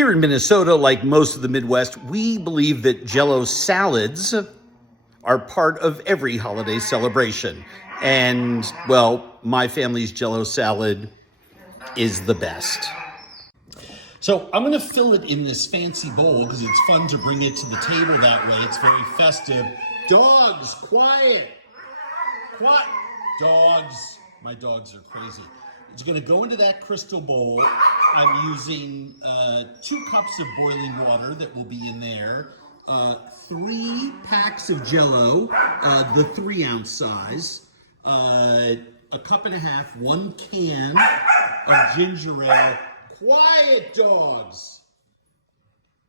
Here in Minnesota, like most of the Midwest, we believe that Jell-O salads are part of every holiday celebration. And, well, my family's Jell-O salad is the best. So I'm going to fill it in this fancy bowl because it's fun to bring it to the table that way. It's very festive. Dogs, quiet. What? Dogs. My dogs are crazy. It's going to go into that crystal bowl. I'm using 2 cups of boiling water that will be in there. 3 packs of Jell-O, the 3-ounce size. A cup and a half, 1 can of ginger ale. Quiet, dogs!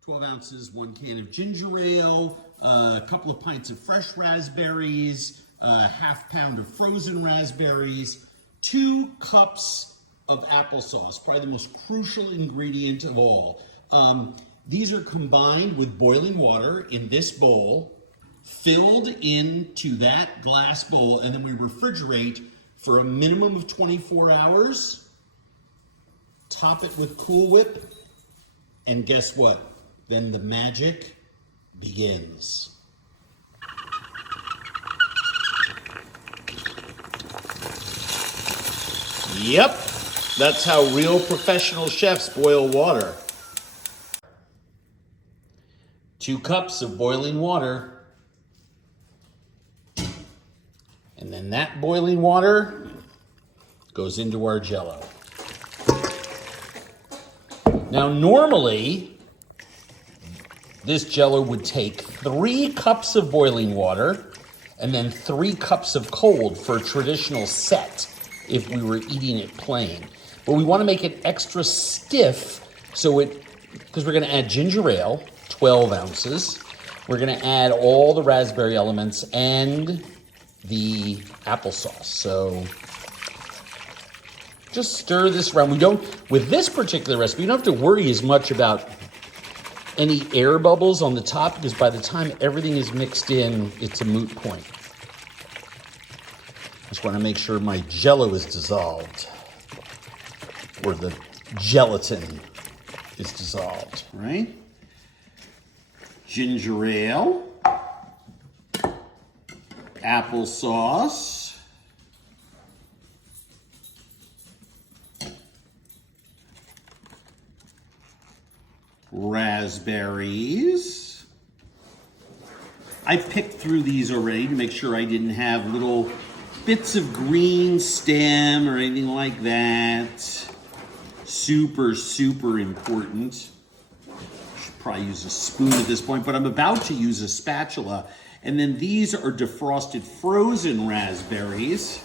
12 ounces, 1 can of ginger ale, a couple of pints of fresh raspberries, a half pound of frozen raspberries, 2 cups of applesauce, probably the most crucial ingredient of all. These are combined with boiling water in this bowl, filled into that glass bowl, and then we refrigerate for a minimum of 24 hours. Top it with Cool Whip, and guess what? Then the magic begins. Yep, that's how real professional chefs boil water. 2 cups of boiling water. And then that boiling water goes into our Jell-O. Now, normally, this Jell-O would take 3 cups of boiling water and then 3 cups of cold for a traditional set if we were eating it plain. But we want to make it extra stiff because we're going to add ginger ale, 12 ounces. We're going to add all the raspberry elements and the applesauce. So just stir this around. With this particular recipe, you don't have to worry as much about any air bubbles on the top because by the time everything is mixed in, it's a moot point. Just want to make sure my Jell-O is dissolved, or the gelatin is dissolved, right? Ginger ale, applesauce, raspberries. I picked through these already to make sure I didn't have little bits of green stem or anything like that. Super, super important. Should probably use a spoon at this point, but I'm about to use a spatula. And then these are defrosted frozen raspberries.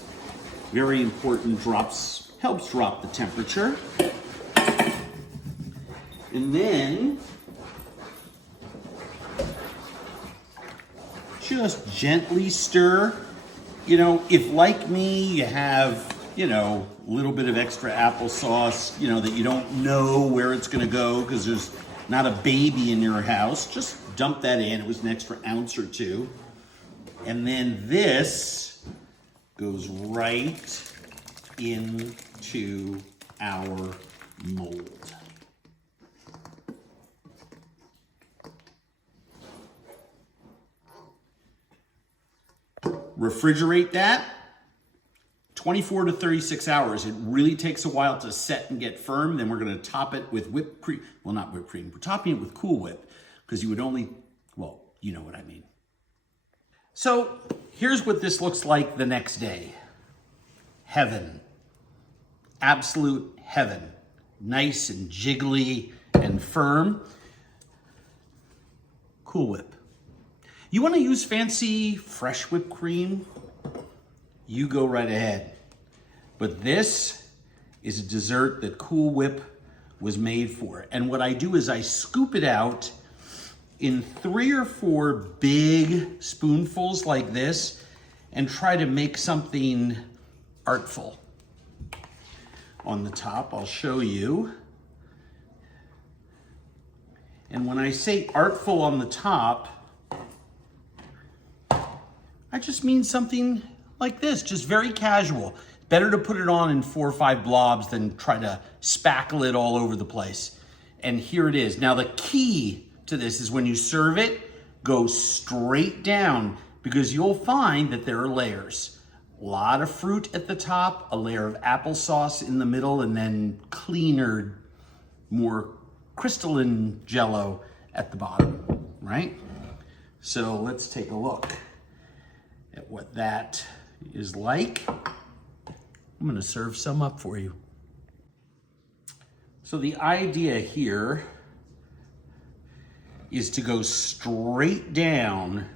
Very important, helps drop the temperature. And then just gently stir. You know, if like me, you have, a little bit of extra applesauce, that you don't know where it's going to go because there's not a baby in your house, just dump that in. It was an extra ounce or 2. And then this goes right into our mold. Refrigerate that 24 to 36 hours. It really takes a while to set and get firm. Then we're going to top it with whipped cream. Well, not whipped cream. We're topping it with Cool Whip because you would only, well, you know what I mean. So here's what this looks like the next day. Heaven. Absolute heaven. Nice and jiggly and firm. Cool Whip. You want to use fancy fresh whipped cream? You go right ahead. But this is a dessert that Cool Whip was made for. And what I do is I scoop it out in 3 or 4 big spoonfuls like this and try to make something artful. On the top, I'll show you. And when I say artful on the top, I just mean something like this, just very casual. Better to put it on in 4 or 5 blobs than try to spackle it all over the place. And here it is. Now the key to this is when you serve it, go straight down, because you'll find that there are layers. A lot of fruit at the top, a layer of applesauce in the middle, and then cleaner, more crystalline Jell-O at the bottom, right? So let's take a look at what that is like. I'm gonna serve some up for you. So the idea here is to go straight down.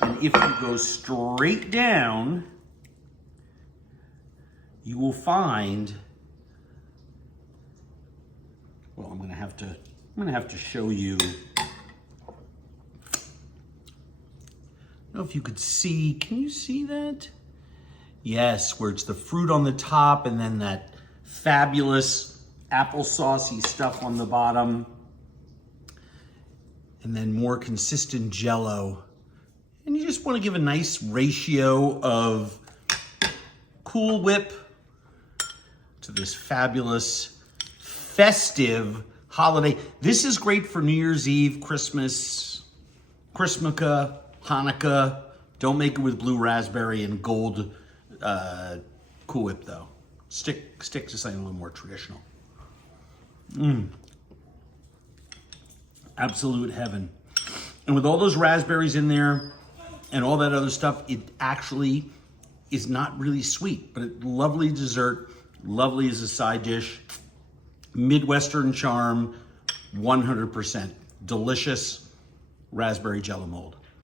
And if you go straight down, you will find, well, I'm gonna have to show you. I don't know if you could see, can you see that? Yes, where it's the fruit on the top and then that fabulous applesaucey stuff on the bottom. And then more consistent Jell-O. And you just want to give a nice ratio of Cool Whip to this fabulous, festive holiday. This is great for New Year's Eve, Christmas, Christmaka, Hanukkah. Don't make it with blue raspberry and gold Cool Whip though. Stick to something a little more traditional. Absolute heaven. And with all those raspberries in there and all that other stuff, it actually is not really sweet, but it's lovely dessert, lovely as a side dish. Midwestern charm, 100%. Delicious raspberry Jell O Mold.